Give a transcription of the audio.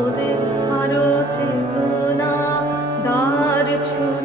বোধ আরও চেতনা দ্বার ছুঁ